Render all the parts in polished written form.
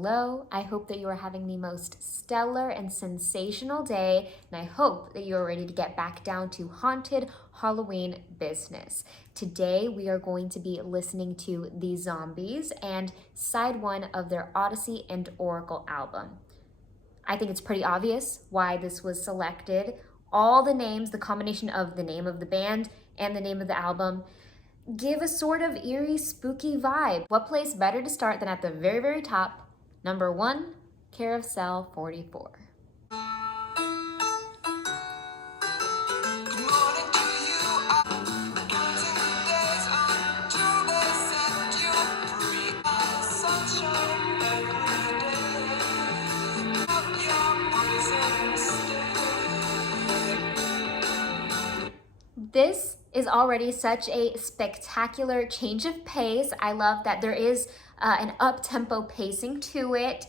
hello. I hope that you are having the most stellar and sensational day, and I hope that you are ready to get back down to haunted Halloween business. Today, we are going to be listening to The Zombies and side one of their Odyssey and Oracle album. I think it's pretty obvious why this was selected. All the names, the combination of the name of the band and the name of the album, give a sort of eerie, spooky vibe. What place better to start than at the very, very top? Number 1, Carousel 44. This is already such a spectacular change of pace. I love that there is an up-tempo pacing to it.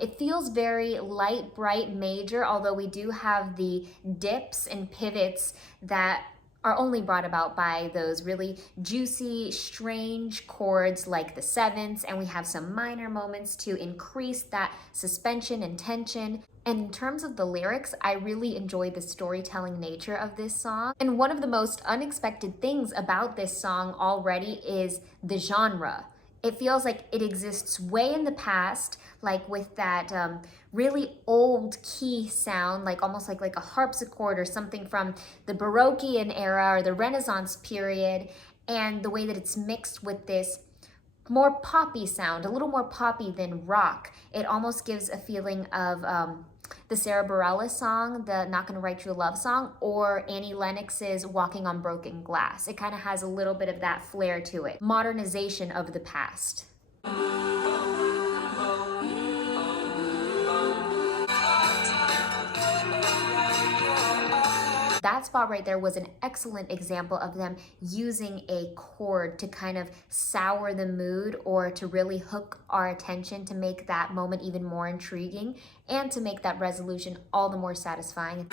It feels very light, bright, major, although we do have the dips and pivots that are only brought about by those really juicy, strange chords like the sevenths, and we have some minor moments to increase that suspension and tension. And in terms of the lyrics, I really enjoy the storytelling nature of this song. And one of the most unexpected things about this song already is the genre. It feels like it exists way in the past, like with that really old key sound, like almost like a harpsichord or something from the Baroquean era or the Renaissance period, and the way that it's mixed with this more poppy sound, a little more poppy than rock. It almost gives a feeling of the Sarah Bareilles song, the Not Gonna Write You a Love song, or Annie Lennox's Walking on Broken Glass. It kind of has a little bit of that flair to it. Modernization of the past. That spot right there was an excellent example of them using a chord to kind of sour the mood or to really hook our attention to make that moment even more intriguing and to make that resolution all the more satisfying.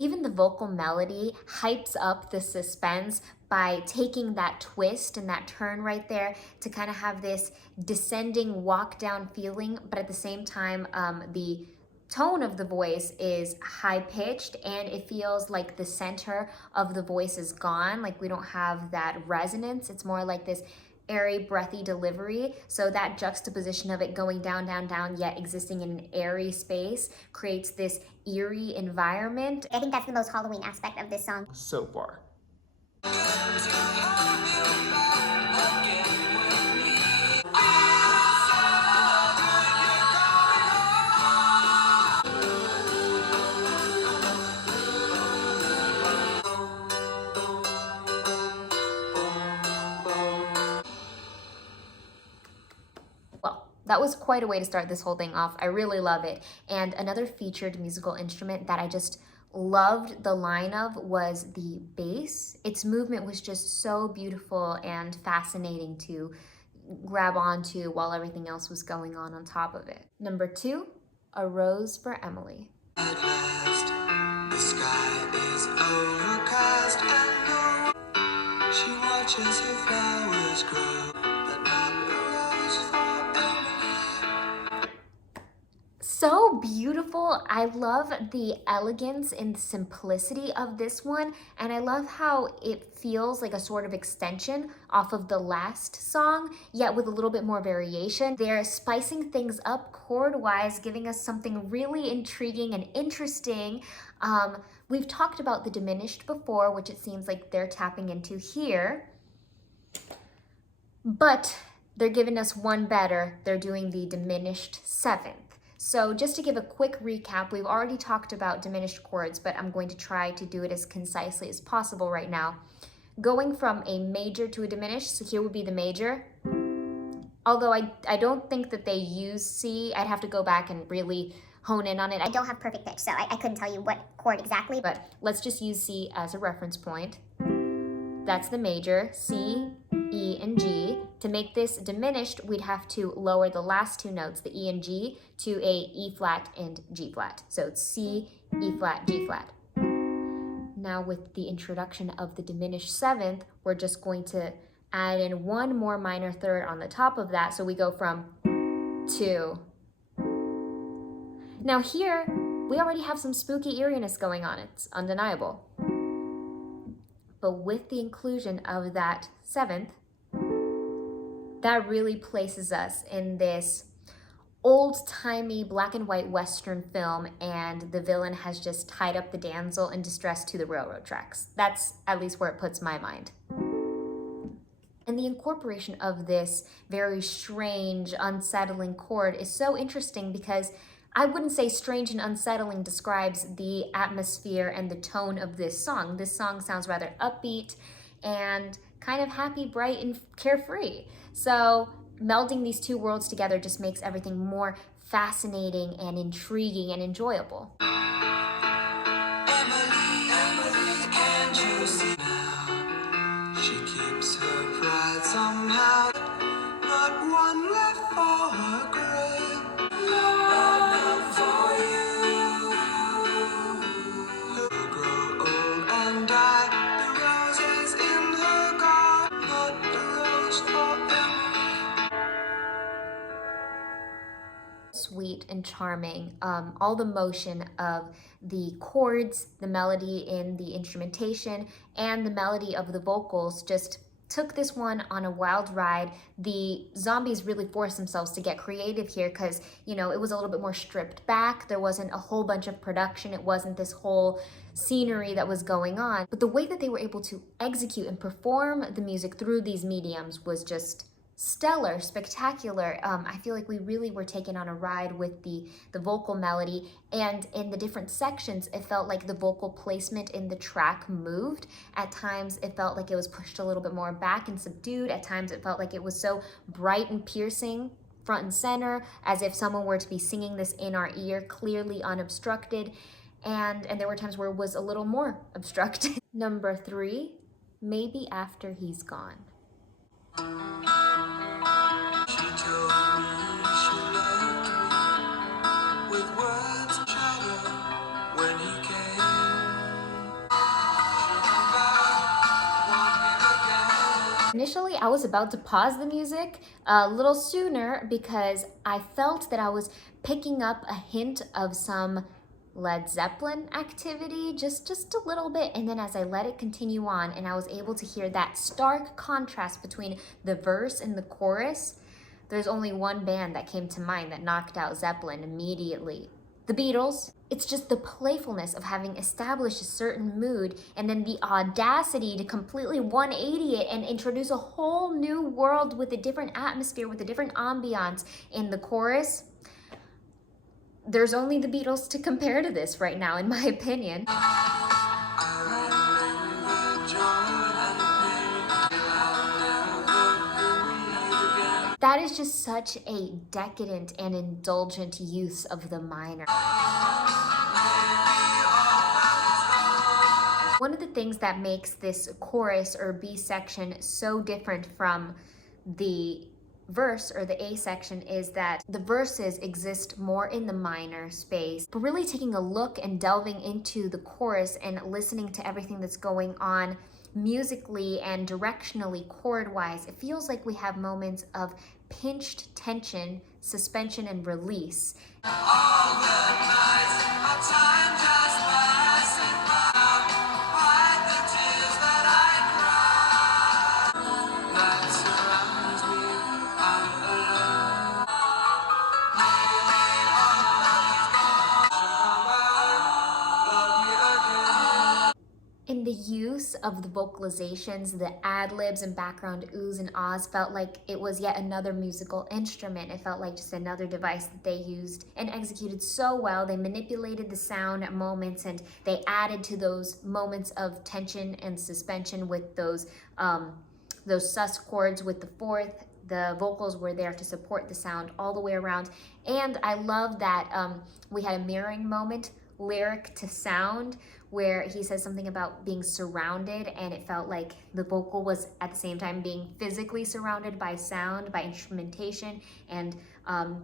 Even the vocal melody hypes up the suspense by taking that twist and that turn right there to kind of have this descending walk down feeling, but at the same time, the tone of the voice is high pitched and it feels like the center of the voice is gone. Like we don't have that resonance. It's more like this airy, breathy delivery. So that juxtaposition of it going down, down, down, yet existing in an airy space creates this eerie environment. I think that's the most Halloween aspect of this song so far. That was quite a way to start this whole thing off. I really love it. And another featured musical instrument that I just loved the line of was the bass. Its movement was just so beautiful and fascinating to grab onto while everything else was going on top of it. Number 2, A Rose for Emily. At last, the sky is overcast and no, she watches her flowers grow, but not a rose for Emily. So beautiful. I love the elegance and simplicity of this one, and I love how it feels like a sort of extension off of the last song, yet with a little bit more variation. They're spicing things up chord-wise, giving us something really intriguing and interesting. We've talked about the diminished before, which it seems like they're tapping into here, but they're giving us one better. They're doing the diminished seventh. So just to give a quick recap, we've already talked about diminished chords, but I'm going to try to do it as concisely as possible right now. Going from a major to a diminished, so here would be the major. Although I don't think that they use C, I'd have to go back and really hone in on it. I don't have perfect pitch, so I couldn't tell you what chord exactly. But let's just use C as a reference point. That's the major, C, E, and G. To make this diminished, we'd have to lower the last two notes, the E and G, to a E flat and G flat. So it's C, E flat, G flat. Now with the introduction of the diminished seventh, we're just going to add in one more minor third on the top of that. So we go from 2. Now here, we already have some spooky eeriness going on. It's undeniable. But with the inclusion of that seventh, that really places us in this old-timey black and white Western film, and the villain has just tied up the damsel in distress to the railroad tracks. That's at least where it puts my mind. And the incorporation of this very strange, unsettling chord is so interesting because I wouldn't say strange and unsettling describes the atmosphere and the tone of this song. This song sounds rather upbeat and kind of happy, bright, and carefree. So melding these two worlds together just makes everything more fascinating and intriguing and enjoyable. Emily, can't you see now? She keeps her pride somehow. Not one left for her grave. Not for you. He'll grow old and die. The roses in her garden, not the rose for Emily. Sweet and charming. All the motion of the chords, the melody in the instrumentation, and the melody of the vocals just took this one on a wild ride. The zombies really forced themselves to get creative here because, you know, it was a little bit more stripped back. There wasn't a whole bunch of production. It wasn't this whole scenery that was going on. But the way that they were able to execute and perform the music through these mediums was just stellar, spectacular. I feel like we really were taken on a ride with the vocal melody, and in the different sections it felt like the vocal placement in the track moved. At times it felt like it was pushed a little bit more back and subdued. At times it felt like it was so bright and piercing front and center, as if someone were to be singing this in our ear, clearly unobstructed, and there were times where it was a little more obstructed. Number 3, Maybe After He's Gone. She told me she loved me with words shadow when he came. She went back, want me again. Initially, I was about to pause the music a little sooner because I felt that I was picking up a hint of some Led Zeppelin activity, just a little bit, and then as I let it continue on and I was able to hear that stark contrast between the verse and the chorus, there's only one band that came to mind that knocked out Zeppelin immediately. The Beatles. It's just the playfulness of having established a certain mood and then the audacity to completely 180 it and introduce a whole new world with a different atmosphere, with a different ambiance in the chorus. There's only the Beatles to compare to this right now, in my opinion. That is just such a decadent and indulgent use of the minor. One of the things that makes this chorus or B section so different from the verse or the A section is that the verses exist more in the minor space, but really taking a look and delving into the chorus and listening to everything that's going on musically and directionally chord-wise, it feels like we have moments of pinched tension, suspension, and release. All the nights of time just passing by, hide the tears that I cry. That surrounds me, I'm alone. In the use of the vocalizations, the ad-libs and background oohs and ahs felt like it was yet another musical instrument. It felt like just another device that they used and executed so well. They manipulated the sound at moments and they added to those moments of tension and suspension with those sus chords with the fourth. The vocals were there to support the sound all the way around. And I love that we had a mirroring moment lyric to sound where he says something about being surrounded, and it felt like the vocal was at the same time being physically surrounded by sound, by instrumentation, and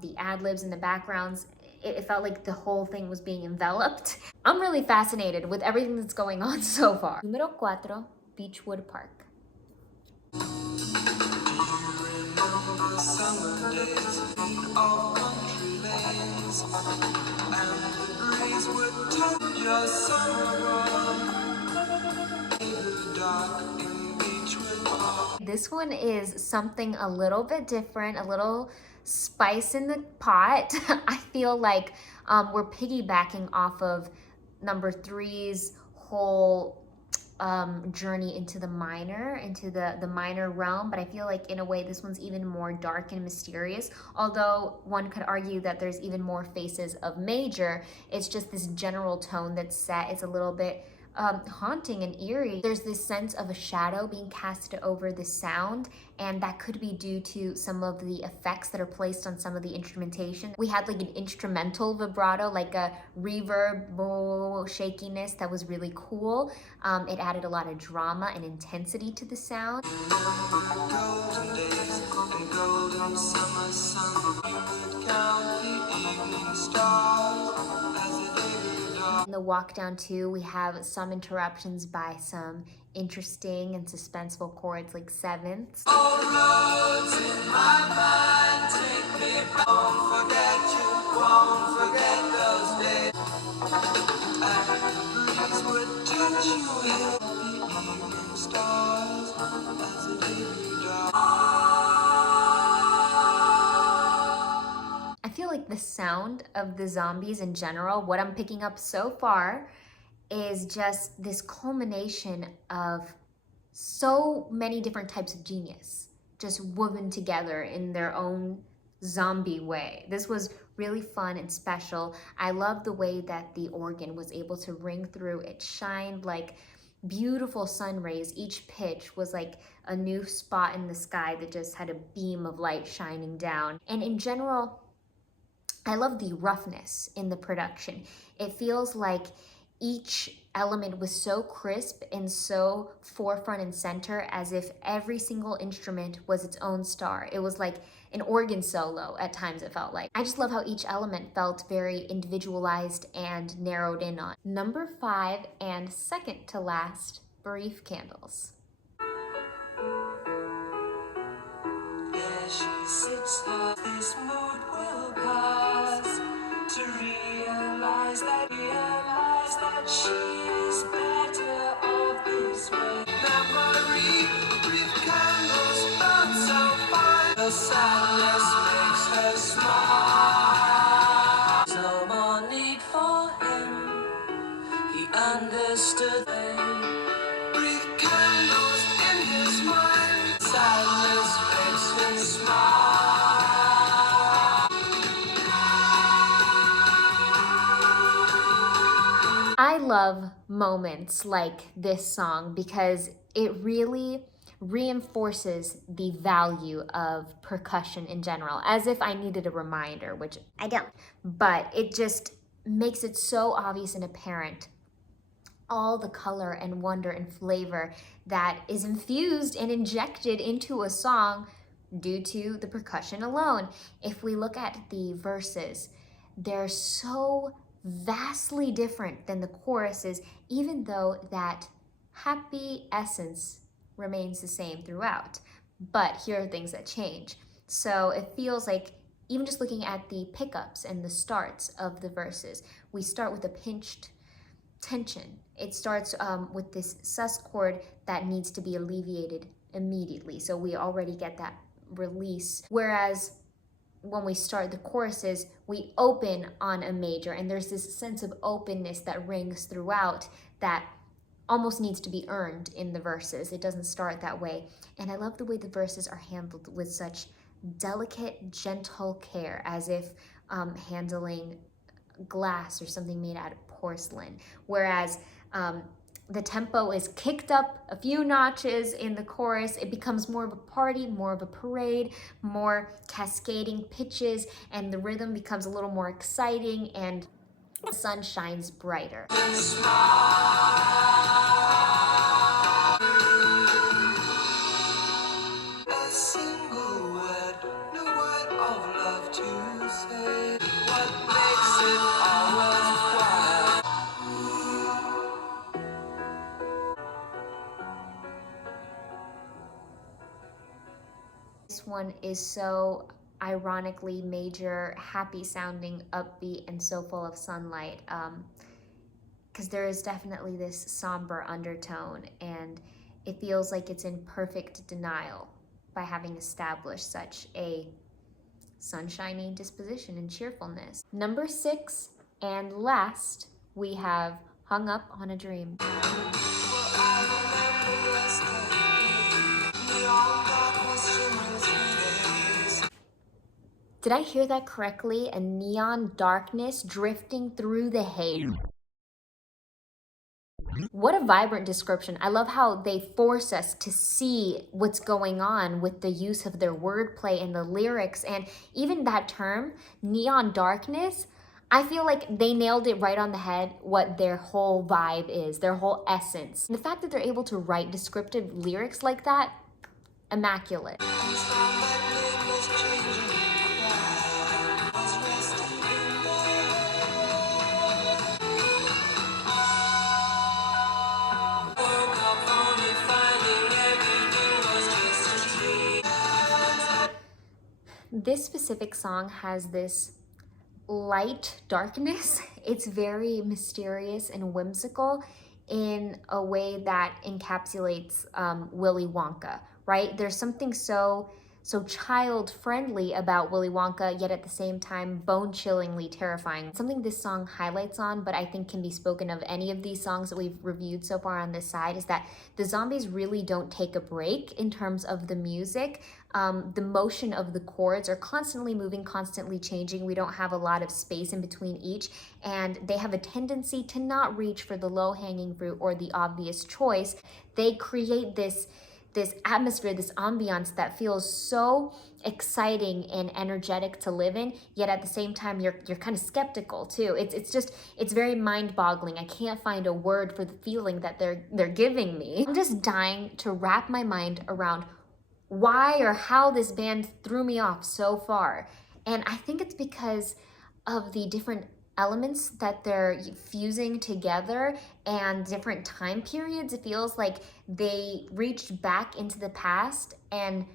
the ad-libs and the backgrounds. It felt like the whole thing was being enveloped. I'm really fascinated with everything that's going on so far. Numero 4, Beachwood Park. Summer days in all country lanes, and the breeze would touch your summer dark in Beachwood Park. This one is something a little bit different, a little spice in the pot. I feel like we're piggybacking off of number 3's whole journey into the minor, into the minor realm, but I feel like in a way this one's even more dark and mysterious. Although one could argue that there's even more faces of major, it's just this general tone that's set. It's a little bit haunting and eerie. There's this sense of a shadow being cast over the sound, and that could be due to some of the effects that are placed on some of the instrumentation. We had like an instrumental vibrato, like a reverb shakiness that was really cool. It added a lot of drama and intensity to the sound. Golden days and golden summer sun, you would count the evening stars as the day grew dark. In the walk down too, we have some interruptions by some interesting and suspenseful chords like sevenths. All roads in my mind take me back. Won't forget you, won't forget those days. And the breeze would touch you here, the evening stars as the day grew dark. I feel like the sound of the zombies in general, what I'm picking up so far, is just this culmination of so many different types of genius just woven together in their own zombie way. This was really fun and special. I love the way that the organ was able to ring through. It shined like beautiful sun rays. Each pitch was like a new spot in the sky that just had a beam of light shining down. And in general, I love the roughness in the production. It feels like each element was so crisp and so forefront and center, as if every single instrument was its own star. It was like an organ solo at times, it felt like. I just love how each element felt very individualized and narrowed in on. Number 5 and second to last, Brief Candles. There she sits, this mood will pass, to realize that she is better off this way. Memory, brief candles burn so fine, the sadness makes her smile. There's no more need for him, he understood. Brief candles in his mind, sadness makes him smile. I love moments like this song because it really reinforces the value of percussion in general, as if I needed a reminder, which I don't. but it just makes it so obvious and apparent all the color and wonder and flavor that is infused and injected into a song due to the percussion alone. If we look at the verses, they're so vastly different than the choruses, even though that happy essence remains the same throughout. But here are things that change. So it feels like, even just looking at the pickups and the starts of the verses, we start with a pinched tension. It starts with this sus chord that needs to be alleviated immediately. So we already get that release. Whereas when we start the choruses, we open on a major, and there's this sense of openness that rings throughout that almost needs to be earned in the verses. It doesn't start that way. And I love the way the verses are handled with such delicate, gentle care, as if handling glass or something made out of porcelain. Whereas the tempo is kicked up a few notches in the chorus. It becomes more of a party, more of a parade, more cascading pitches, and the rhythm becomes a little more exciting and The sun shines brighter. A single word, no word of love to say. What makes it all worthwhile? This one is so ironically major, happy sounding, upbeat, and so full of sunlight. Because there is definitely this somber undertone, and it feels like it's in perfect denial by having established such a sunshiny disposition and cheerfulness. Number 6 and last, we have Hung Up on a Dream. Did I hear that correctly? A neon darkness drifting through the haze. What a vibrant description. I love how they force us to see what's going on with the use of their wordplay and the lyrics, and even that term, neon darkness. I feel like they nailed it right on the head what their whole vibe is, their whole essence. And the fact that they're able to write descriptive lyrics like that, immaculate. This specific song has this light darkness. It's very mysterious and whimsical in a way that encapsulates Willy Wonka, right? There's something so child-friendly about Willy Wonka, yet at the same time bone-chillingly terrifying. Something this song highlights on, but I think can be spoken of any of these songs that we've reviewed so far on this side, is that the zombies really don't take a break in terms of the music. The motion of the chords are constantly moving, constantly changing. We don't have a lot of space in between each, and they have a tendency to not reach for the low-hanging fruit or the obvious choice. They create this atmosphere, this ambiance that feels so exciting and energetic to live in, yet at the same time you're kind of skeptical too. It's very mind-boggling. I can't find a word for the feeling that they're giving me. I'm just dying to wrap my mind around why or how this band threw me off so far. And I think it's because of the different elements that they're fusing together and different time periods. It feels like they reached back into the past and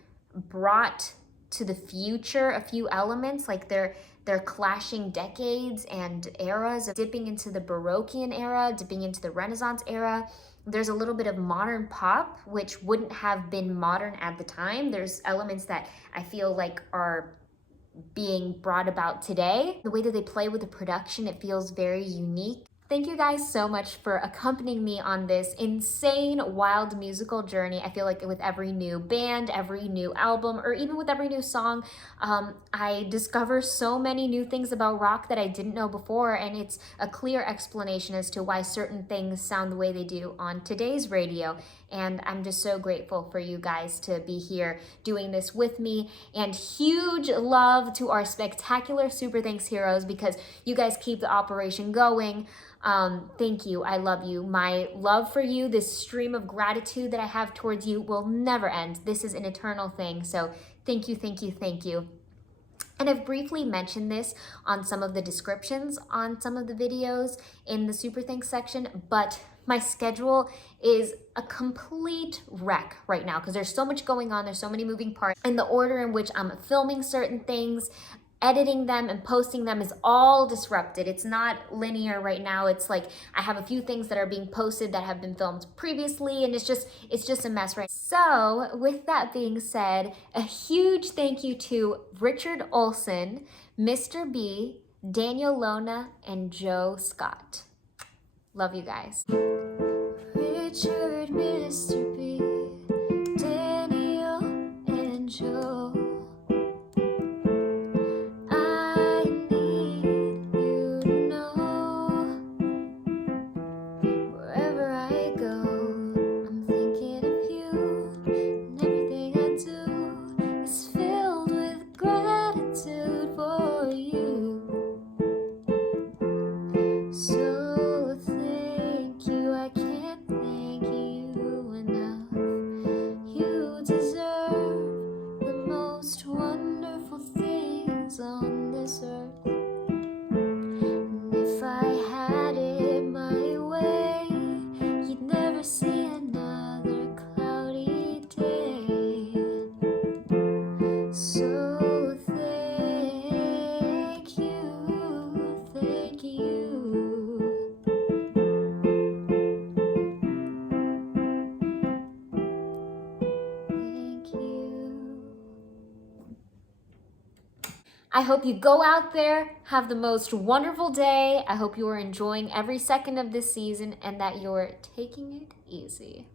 brought to the future a few elements, like they're clashing decades and eras, of dipping into the Baroquean era, dipping into the Renaissance era. There's a little bit of modern pop, which wouldn't have been modern at the time. There's elements that I feel like are being brought about today. The way that they play with the production, it feels very unique. Thank you guys so much for accompanying me on this insane, wild musical journey. I feel like with every new band, every new album, or even with every new song, I discover so many new things about rock that I didn't know before, and it's a clear explanation as to why certain things sound the way they do on today's radio. And I'm just so grateful for you guys to be here doing this with me. And huge love to our spectacular Super Thanks heroes, because you guys keep the operation going. Thank you. I love you. My love for you, this stream of gratitude that I have towards you, will never end. This is an eternal thing. So thank you, thank you, thank you. And I've briefly mentioned this on some of the descriptions on some of the videos in the Super Thanks section, but my schedule is a complete wreck right now because there's so much going on. There's so many moving parts, and the order in which I'm filming certain things, editing them and posting them is all disrupted. It's not linear right now. It's like I have a few things that are being posted that have been filmed previously, and it's just a mess right now. So with that being said, a huge thank you to Richard Olsen, Mr. B, Daniel Lona, and Joe Scott. Love you guys. Richard, Mr. B, Daniel, and Joe. Thank you. I hope you go out there, have the most wonderful day. I hope you are enjoying every second of this season and that you're taking it easy.